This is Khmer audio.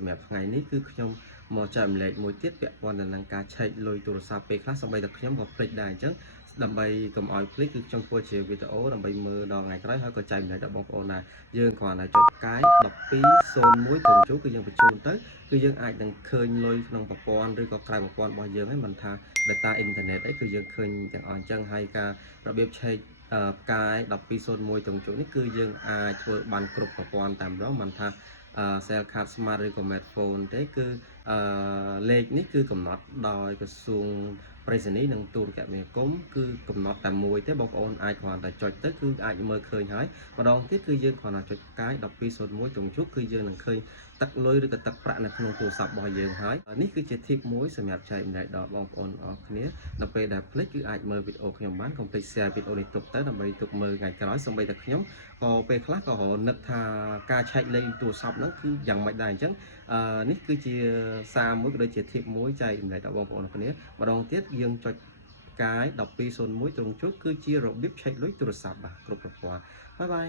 សម្រាប់ថ្ងៃនេះគឺខ្ញុំមកចែកម្លែកមួយទៀតពាក់ព័ន្ធទៅនឹងការឆែកលុយទូរស័ព្ទពេលខ្លះសូម្បីតែខ្ញុំក៏ភ្លេចដែរអញ្ចឹងដើម្បីកុំឲ្យភ្លេចគឺខ្ញុំធ្វើជាវីដេអូដើម្បីមើលដល់ថ្ងៃក្រោយហើយក៏ចែកម្លែកដល់បងប្អូនដែរយើងគ្រាន់តែចុចផ្កាយ1201ត្រង់ជូគឺយើងបញ្ជូនទៅគឺយើងអាចនឹងឃើញលុយក្នុងប្រព័ន្ធឬក៏ក្រៅប្រព័ន្ធរបស់យើងហ្នឹងមិនថា data internet អីគឺយើងឃើញទាំងអស់អញ្ចឹងហើយការរបៀបឆែកផ្កាយ1201ត្រង់ជូនេះគឺយើងអាចធ្វើបានគ្រប់ប្រព័ន្ធតែម្ដងមិនថាcell card smart ឬក៏ smartphone ទេគឺលេខនេះគឺកំណត់ដោយក្រសួងប្រៃសណីនិងទូរគមនាគមន៍គឺកំណត់តែមួយទេបងប្អូនអាចគ្រាន់តែចុចទៅគឺអាចមើលឃើញហើយម្ដងទៀតគឺយើងគ្រាន់តែចុចផ្កាយ1201ត្រង់ជូគឺយើងនឹងឃើញទឹកលុយឬក៏ទឹកប្រាក់នៅក្នុងទូរស័ព្ទរបស់យើងហើយនេះគឺជា tip មួយសម្រាប់ចែកម្លែកដល់បងប្អូនអរគ្នានៅពេលដែលភ្លេចគឺអាចមើលវីដេអូខ្ញុំបានកុំភ្លេច share វីដេអូនេះទុកទៅដើម្បីទុកមើលថ្ងៃក្រោយសូម្បីតែខ្ញុំក៏ពេលខ្លះក៏នឹកថាការឆែកលេខទូរស័ព្ទហ្នឹងគឺយ៉ាងម៉េចដែរអញ្ចឹងនេះគឺជាសារមួយក៏ដូចជា tip មួយចែកម្លែកដល់បងប្អូនគ្នាម្ដងទៀតយើងចុចផ្កាយ1201ត្រង់ជូគឺជារបៀបឆែកលុយទូរស័ព្ទបាទគ្រប់ប្រព័ន្ធបាយបាយ